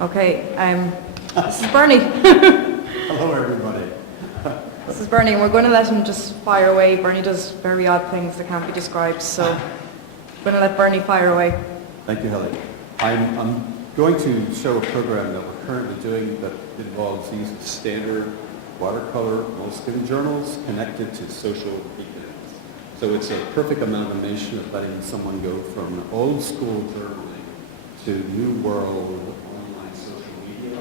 Okay, this is Bernie. Hello, everybody. This is Bernie, and we're going to let him just fire away. Bernie does very odd things that can't be described, so we're going to let Bernie fire away. Thank you, Helen. I'm going to show a program that we're currently doing that involves using standard watercolor Moleskine journals connected to social beacons. So it's a perfect amalgamation of letting someone go from old school journaling to new world online social media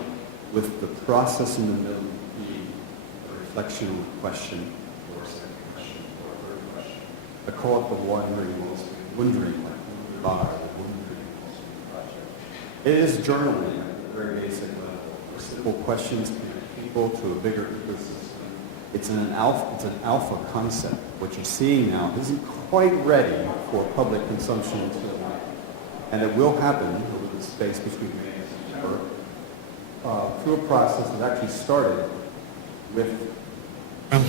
with the process in the middle being a reflection on a question or a second question or a third question. I call it the Wundering, like Goldbach, the Wundering project. It is journaling at a very basic level. Simple questions connect people to a bigger ecosystem. It's an alpha concept. What you're seeing now isn't quite ready for public consumption until it might. And it will happen over the space between May and September through a process that actually started with a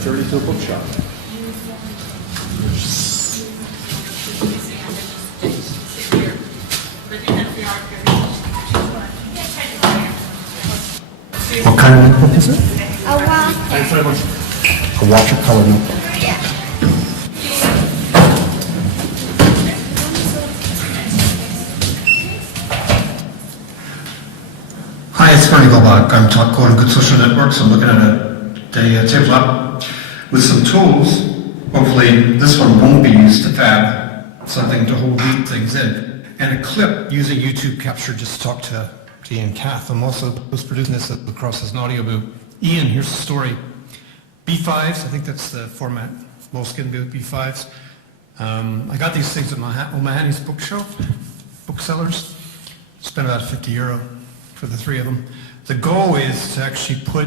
journey to a bookshop. What kind of notebook is it? A water. Thanks very much. A watercolor notebook. Yeah. Hi, it's Bernie Goldbach. I'm Top Code and Good Social Networks. I'm looking at a tabletop with some tools. Hopefully this one won't be used to fab something to hold things in. And a clip using YouTube Capture just to talk to Ian and Kath. I'm also post-producing this across as an audio boot. Ian, here's the story. B5s, I think that's the format. Moleskine B5s. I got these things at O'Mahony's bookshelf, booksellers. Spent about €50 for the three of them. The goal is to actually put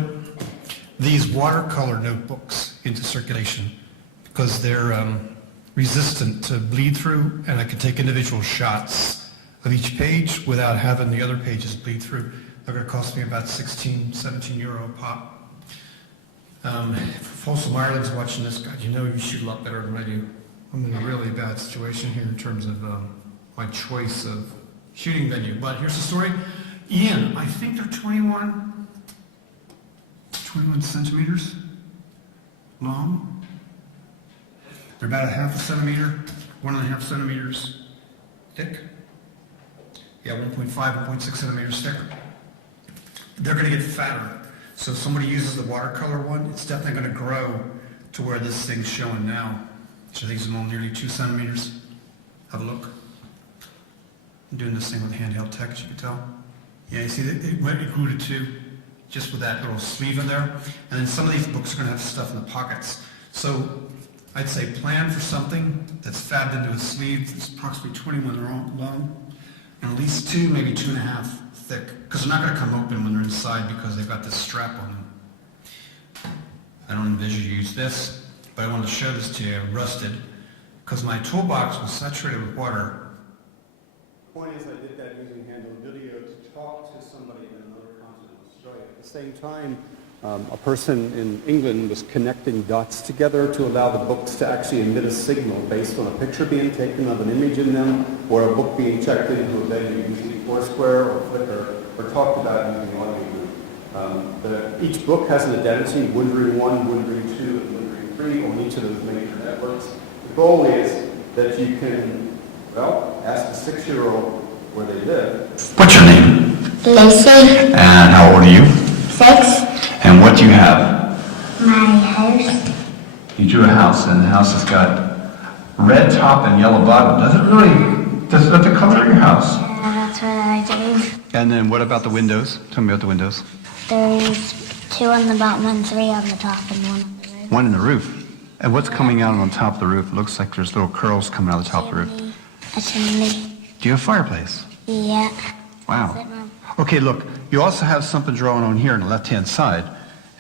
these watercolor notebooks into circulation because they're resistant to bleed through, and I can take individual shots of each page without having the other pages bleed through. They're going to cost me about €17 a pop. If Folsom Ireland's watching this, God, you know you shoot a lot better than I do. I'm in a really bad situation here in terms of my choice of shooting venue. But here's the story. Ian, I think they're 21 centimeters long. They're about a half a centimeter, 1.5 centimeters thick. Yeah, 1.5, 1.6 centimeters thick. They're going to get fatter. So if somebody uses the watercolor one, it's definitely going to grow to where this thing's showing now. So these are nearly 2 centimeters. Have a look. I'm doing this thing with handheld tech, as you can tell. Yeah, you see, it grew to 2, just with that little sleeve in there. And then some of these books are going to have stuff in the pockets. So I'd say plan for something that's fabbed into a sleeve that's approximately 21 long, and at least 2, maybe 2.5 thick, because they're not going to come open when they're inside because they've got this strap on them. I don't envision you use this, but I wanted to show this to you, rusted, because my toolbox was saturated with water. The point is I did that using handheld video to talk to somebody in another continent, Australia. At the same time, a person in England was connecting dots together to allow the books to actually emit a signal based on a picture being taken of an image in them, or a book being checked into a venue using Foursquare or Flickr, or talked about using audio. Each book has an identity, Wundering 1, Wundering 2, and Wundering 3 on each of those major networks. The goal is that you can, well, ask a 6-year-old where they live. What's your name? Lucy. And how old are you? 6. And what do you have? My house. You drew a house, and the house has got red top and yellow bottom. Does that the color of your house? That's what I do. And then what about the windows? Tell me about the windows. There's 2 on the bottom and 3 on the top and 1 on the roof. One in the roof. And what's coming out on top of the roof? It looks like there's little curls coming out of the top of the roof. A chimney. Do you have a fireplace? Yeah. Wow. Okay, look, you also have something drawn on here on the left-hand side,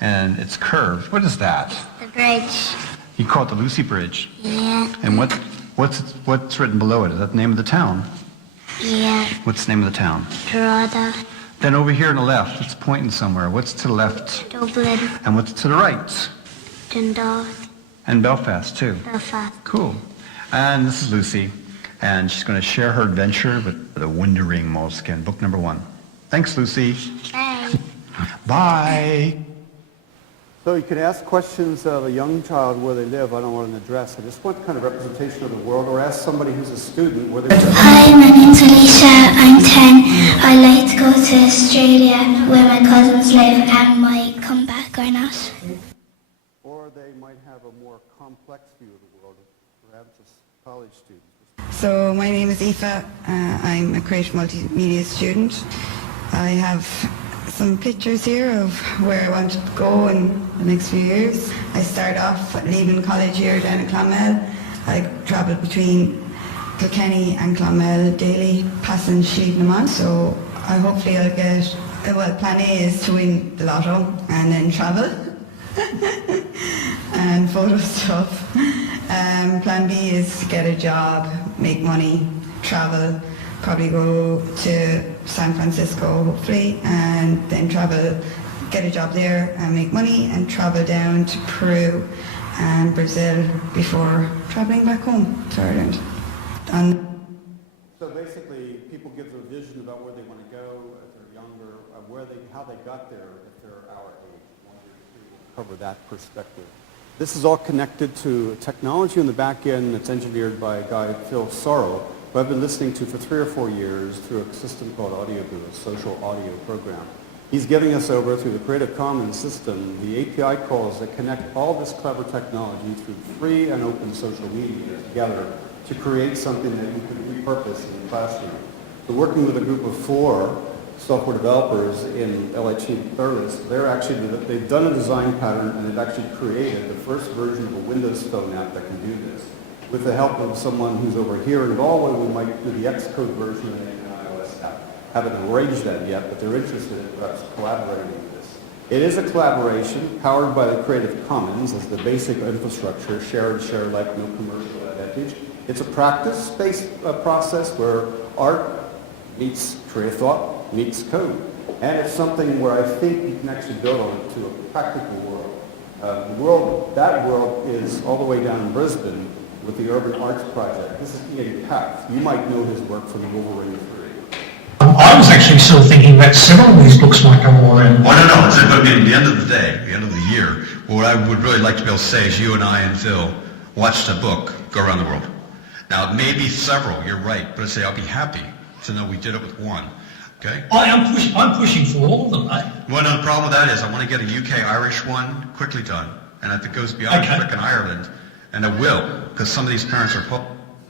and it's curved. What is that? The bridge. You call it the Lucy Bridge. Yeah. And what's written below it? Is that the name of the town? Yeah. What's the name of the town? Drogheda. Then over here on the left, it's pointing somewhere. What's to the left? Dublin. And what's to the right? Dundalk. And Belfast, too. Belfast. Cool. And this is Lucy, and she's going to share her adventure with the Wundering Moleskine, book number 1. Thanks, Lucy. Bye. Bye. So you can ask questions of a young child where they live. I don't want an address. I just want kind of representation of the world, or ask somebody who's a student where they live. Hi, my name's Alicia. I'm 10. I like to go to Australia where my cousins live and might come back or not. Or they might have a more complex view of the world, perhaps as college students. So my name is Aoife. I'm a Creative Multimedia student. I have some pictures here of where I want to go in the next few years. I start off leaving college here down at Clonmel. I travel between Kilkenny and Clonmel daily, passing Sheehan. So hopefully I'll get, well, plan A is to win the lotto and then travel and photo stuff. Plan B is to get a job, make money, travel, probably go to San Francisco hopefully, and then travel, get a job there and make money, and travel down to Peru and Brazil before traveling back home to Ireland. So basically, people give their vision about where they want to go if they're younger, how they got there if they're our age. We'll cover that perspective. This is all connected to technology on the back end that's engineered by a guy, Phil Sorrell, who I've been listening to for 3 or 4 years through a system called AudioBoo, a social audio program. He's giving us over through the Creative Commons system the API calls that connect all this clever technology through free and open social media together to create something that you can repurpose in the classroom. We're working with a group of 4 software developers in LHE Thurles. They've done a design pattern and they've actually created the first version of a Windows Phone app that can do this. With the help of someone who's over here in Galway, we might do the Xcode version of an iOS app. Haven't arranged that yet, but they're interested in perhaps collaborating with this. It is a collaboration powered by the Creative Commons as the basic infrastructure, share and share alike, no commercial advantage. It's a practice-based process where art meets creative thought, meets code. And it's something where I think you can actually build on it to a practical world. That world is all the way down in Brisbane with the Urban Arts Project. This is Ian Path. You might know his work from Wundering 3. I was actually still thinking that several of these books might go all around. Well, no, it's going to be at the end of the day, the end of the year. What I would really like to be able to say is you and I and Phil watched a book go around the world. Now, it may be several, you're right, but I say I'll be happy to know we did it with one. Okay? I'm pushing for all of them, mate. Well, no, the problem with that is I want to get a UK-Irish one quickly done. And if it goes beyond frickin' Ireland, and it will, because some of these parents are...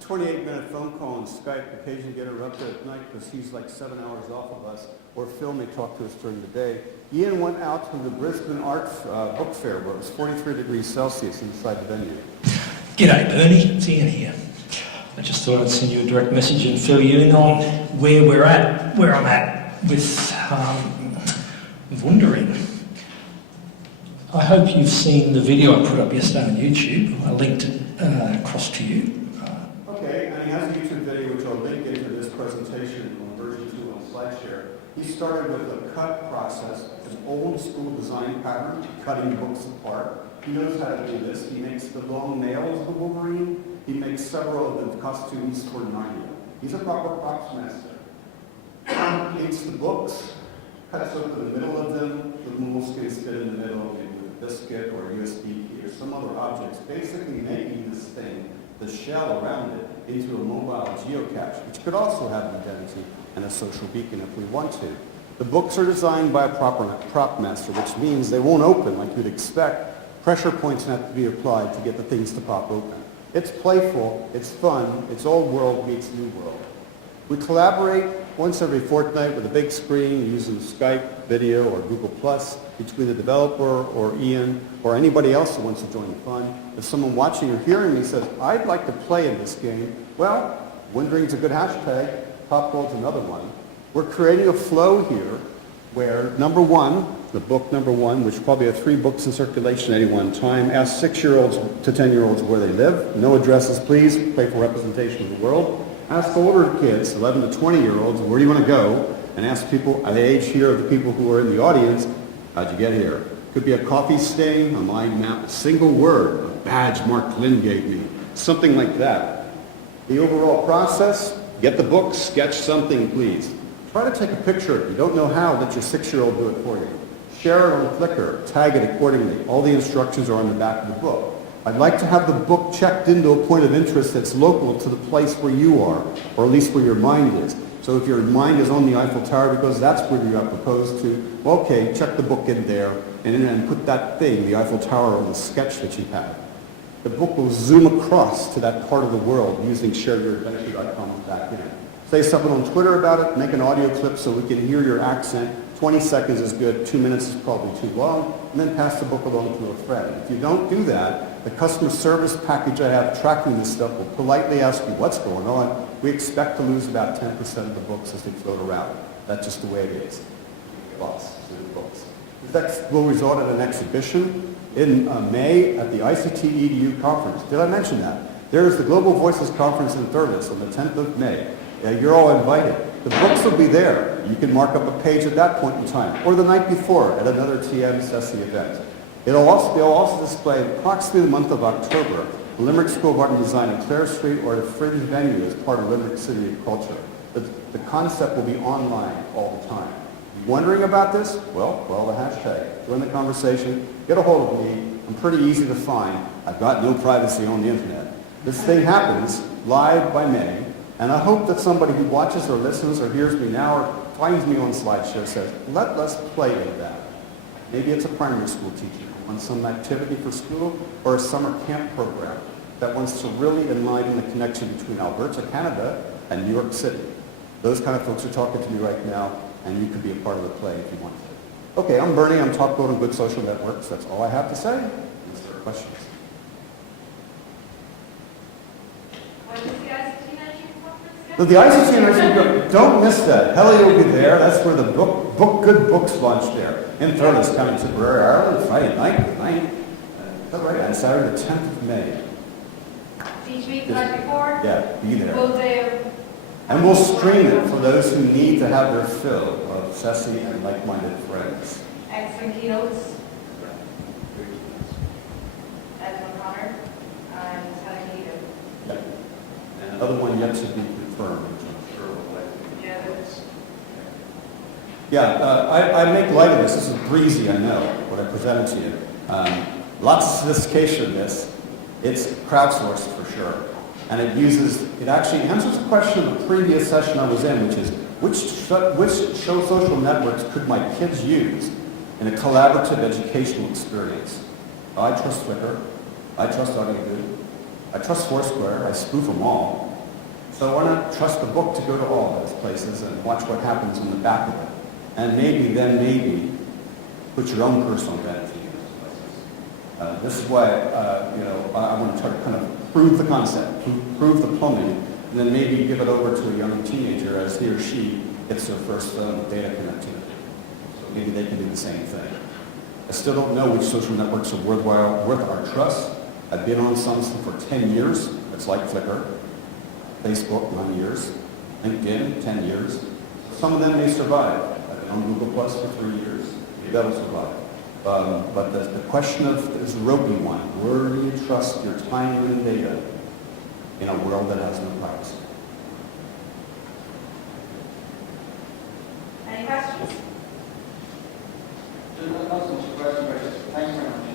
28-minute phone call on Skype, occasionally get interrupted at night because he's like 7 hours off of us, or Phil may talk to us during the day. Ian went out to the Brisbane Arts Book Fair where it was 43 degrees Celsius inside the venue. G'day, Bernie. It's Ian here. I just thought I'd send you a direct message and fill you in on where I'm at with Wundering. I hope you've seen the video I put up yesterday on YouTube. I linked it across to you. Okay, and he has a YouTube video which I'll link into this presentation on version 2 on SlideShare. He started with a cut process, an old school design pattern, cutting books apart. He knows how to do this. He makes the long nails of the Wolverine. He makes several of the costumes for Narnia. He's a proper props master. He makes the books, cuts open the middle of them, the Moleskine fit in the middle, maybe with a biscuit or a USB key or some other objects, basically making this thing, the shell around it, into a mobile geocache, which could also have an identity and a social beacon if we want to. The books are designed by a proper prop master, which means they won't open like you'd expect. Pressure points have to be applied to get the things to pop open. It's playful, it's fun, it's old world meets new world. We collaborate once every fortnight with a big screen using Skype, video, or Google Plus between the developer or Ian or anybody else who wants to join the fun. If someone watching or hearing me says, I'd like to play in this game, well, Wundering's a good hashtag, Popgold's another one. We're creating a flow here where number 1, the book number 1, which probably have 3 books in circulation at any one time, ask 6-year-olds to 10-year-olds where they live. No addresses, please. Playful representation of the world. Ask older kids, 11 to 20-year-olds, where do you want to go? And ask people at the age here of the people who are in the audience, how'd you get here? Could be a coffee stain, a mind map, a single word, a badge Mark Lynn gave me, something like that. The overall process, get the book, sketch something, please. Try to take a picture. If you don't know how, let your 6-year-old do it for you. Share it on Flickr. Tag it accordingly. All the instructions are on the back of the book. I'd like to have the book checked into a point of interest that's local to the place where you are, or at least where your mind is. So if your mind is on the Eiffel Tower because that's where you are proposed to, well, okay, check the book in there and put that thing, the Eiffel Tower, on the sketch that you have. The book will zoom across to that part of the world using shareyouradventure.com back in. Say something on Twitter about it, make an audio clip so we can hear your accent. 20 seconds is good, 2 minutes is probably too long, and then pass the book along to a friend. If you don't do that, the customer service package I have tracking this stuff will politely ask you what's going on. We expect to lose about 10% of the books as they float around. That's just the way it is. Books. Next will result in an exhibition in May at the ICT EDU conference. Did I mention that? There is the Global Voices Conference in Thurles on the 10th of May. You're all invited. The books will be there. You can mark up a page at that point in time, or the night before at another TM CESI event. They'll also display approximately the month of October, the Limerick School of Art and Design in Clare Street or at a fringe venue as part of Limerick City of Culture. The concept will be online all the time. Wondering about this? Well, the hashtag. Join the conversation. Get a hold of me. I'm pretty easy to find. I've got no privacy on the internet. This thing happens live by May, and I hope that somebody who watches or listens or hears me now or finds me on slideshow says, let us play with that. Maybe it's a primary school teacher who wants some activity for school or a summer camp program that wants to really enliven the connection between Alberta, Canada, and New York City. Those kind of folks are talking to me right now, and you could be a part of the play if you want to. Okay, I'm Bernie. I'm Top Gold on Good Social Networks. That's all I have to say. Is there questions? The ICT Conference, don't miss that. Helly will be there. That's where the good books launch there. In Thurles, coming to Tipperary, Ireland, Friday night, and Saturday the 10th of May. Each week, night before? Yeah, be there. Full day of... And we'll stream it for those who need to have their fill of CESI and like-minded friends. Excellent keynotes. Edmund Connor and Helen Keegan. Yeah. And another one yet to be confirmed, which I'm sure will let you. Yeah, that's... Yeah, I make light of this. This is breezy, I know, what I presented to you. Lots of sophistication in this. It's crowdsourced for sure. And it actually answers the question of the previous session I was in, which is, which social networks could my kids use in a collaborative educational experience? I trust Flickr. I trust Good. I trust Foursquare. I spoof them all. So why not trust the book to go to all those places and watch what happens in the back of it? And maybe, put your own personal benefit in those places. This is why, I want to try to kind of prove the concept, prove the plumbing, and then maybe give it over to a young teenager as he or she gets their first data connectivity. So maybe they can do the same thing. I still don't know which social networks are worth our trust. I've been on some for 10 years. It's like Flickr. Facebook, 9 years. LinkedIn, 10 years. Some of them may survive. I've been on Google Plus for 3 years. Maybe that'll survive. But the question is a ropey one. Where do you trust your time and data in a world that has no privacy? Any questions? Not so much a question, but just thanks very much.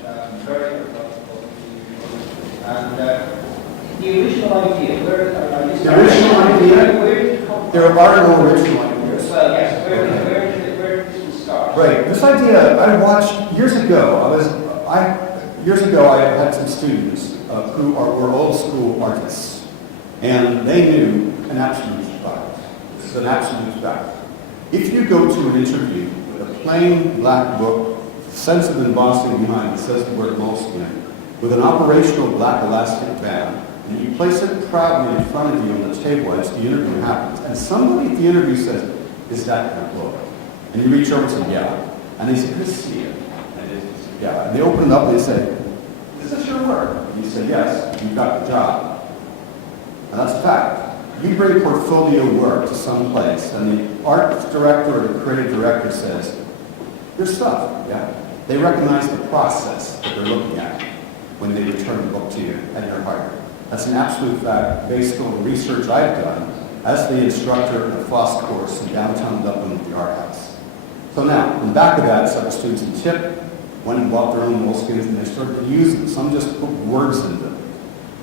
Very good. And the original idea, where did it come from? There are no original ideas. Well, yes, where did this start? Right. This idea I watched years ago. Years ago I had some students who were old school artists, and they knew an absolute fact. This is an absolute fact. If you go to an interview with a plain black book, sensitive embossing behind that says the word Moleskine, with an operational black elastic band, and you place it proudly in front of you on the table as the interview happens, and somebody at the interview says, "Is that your book?" And you reach over and say, "Yeah." And they say, "Good to see you." And they say, "Yeah." And they open it up and they say, "Is this your work?" And you say, "Yes, you've got the job." And that's a fact. You bring portfolio work to some place, and the art director or the creative director says, "Your stuff." Yeah. They recognize the process that they're looking at when they return the book to you and you're hired. That's an absolute fact based on research I've done as the instructor in a FOSS course in downtown Dublin at the Art House. So now, in the back of that, several students in TIP went and bought their own moleskins and they started to use them. Some just put words into them.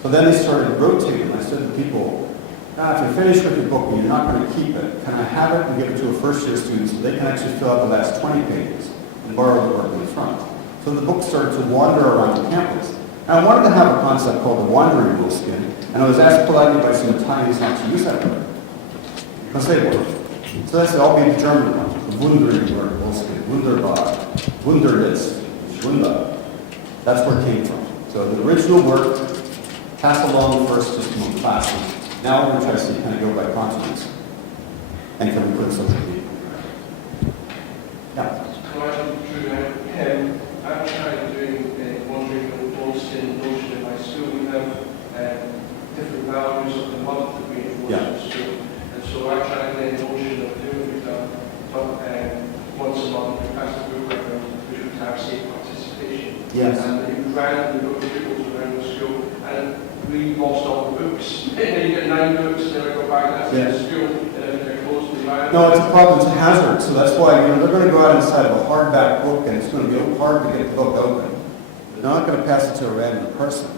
So then they started rotating. I said to people, now if you're finished with your book and you're not going to keep it, can I have it and give it to a first-year student so they can actually fill out the last 20 pages and borrow the work in the front? So the book started to wander around the campus. And I wanted to have a concept called the Wundering moleskin, and I was asked politely by some Italians not to use that word, because they were. So I said, I'll be the German one, the Wundering word, moleskin, Wunderbach, Wunder this, Wunder. That's where it came from. So the original work, passed along first just among classes. Now we're going to try to see kind of go by continents. And can we put something deep? Yeah. I'm trying doing Wundering and Moleskine notion in my school. We have different values of the month that we enforce in school. And so I try and then notion of doing it once a month. We pass the book around, we should have safe participation. Yes. And you randomly go to pupils around the school and we lost all the books. And then you get 9 books and then I go back to the school and then they're closed to the environment. No, it's a problem. It's a hazard. So that's why they're going to go out inside of a hardback book, and it's going to be hard to get the book open. They're not going to pass it to a random person.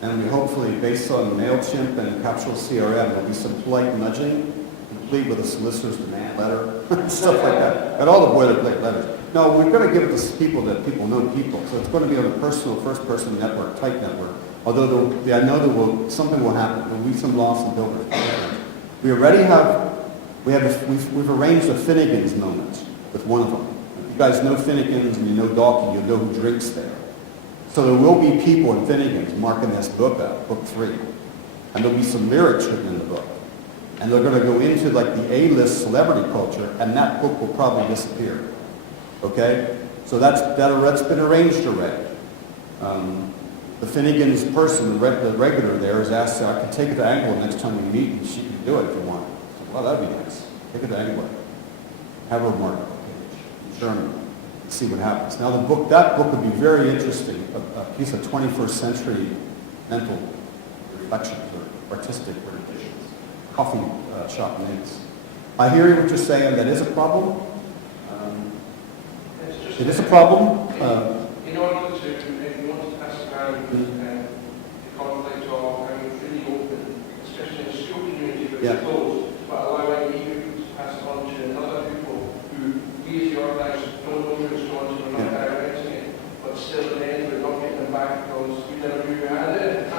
And we hopefully, based on MailChimp and Capsule CRM, there'll be some polite nudging, complete with a solicitor's demand letter, stuff like that, and all the boilerplate letters. No, we're going to give it to people that people know people. So it's going to be on a personal, first-person network, tight network. Although I know something will happen. There will be some loss in builders. We already we've arranged a Finnegan's moment with one of them. If you guys know Finnegan's and you know Dalkey, you'll know who drinks there. So there will be people in Finnegan's marking this book up, book 3. And there'll be some lyrics written in the book. And they're going to go into like the A-list celebrity culture, and that book will probably disappear. Okay? So that's been arranged already. The Finnegan's person, the regular there, is asked, I can take it to Angela next time we meet, and she can do it if you want. Well, that'd be nice. Take it to Angela. Have her mark up a page in German. See what happens. Now, that book would be very interesting, a piece of 21st century mental reflections or artistic renditions, coffee shop names. I hear what you're saying. That is a problem. It is a problem. In order to, if you want to pass around the conflict of having really open, especially in the school community, but it's closed, but allowing you to pass it on to another people who we as the organisers don't know who it's going to, we're not directing it, but still at the end we're not getting them back because we never knew we had it.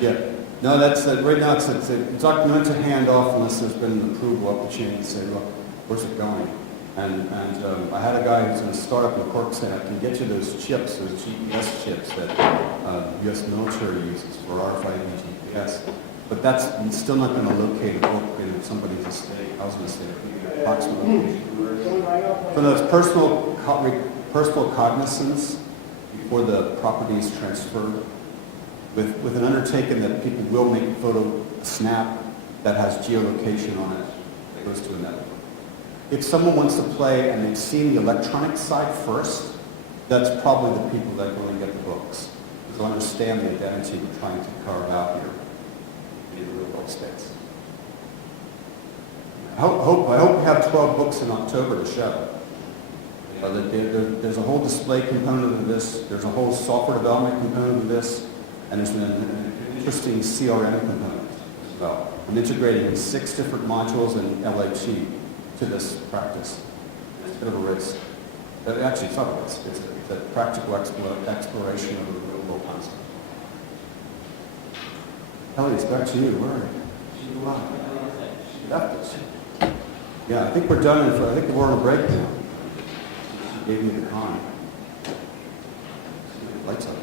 Yeah. No, that's right now. It's not meant to hand off unless there's been an approval up the chain and say, look, where's it going? And I had a guy who's in a startup in Cork saying, I can get you those chips, those GPS chips that the U.S. military uses for RFID GPS. But that's still not going to locate a book in somebody's estate, housing estate, approximately. So that's personal cognizance before the property is transferred, with an undertaking that people will make a snap that has geolocation on it that goes to a network. If someone wants to play and they've seen the electronic side first, that's probably the people that go and get the books. To understand the identity we're trying to carve out here in the real world space. I hope we have 12 books in October to show. There's a whole display component of this, there's a whole software development component of this, and there's an interesting CRM component as well. I'm integrating in 6 different modules in LHE to this practice. It's a bit of a risk. Actually, it's not a risk. It's a practical exploration of a real world concept. Ellie, it's back to you. Where are you? She left us. Yeah, I think we're done. I think we're on a break now. She gave me the con. Lights up.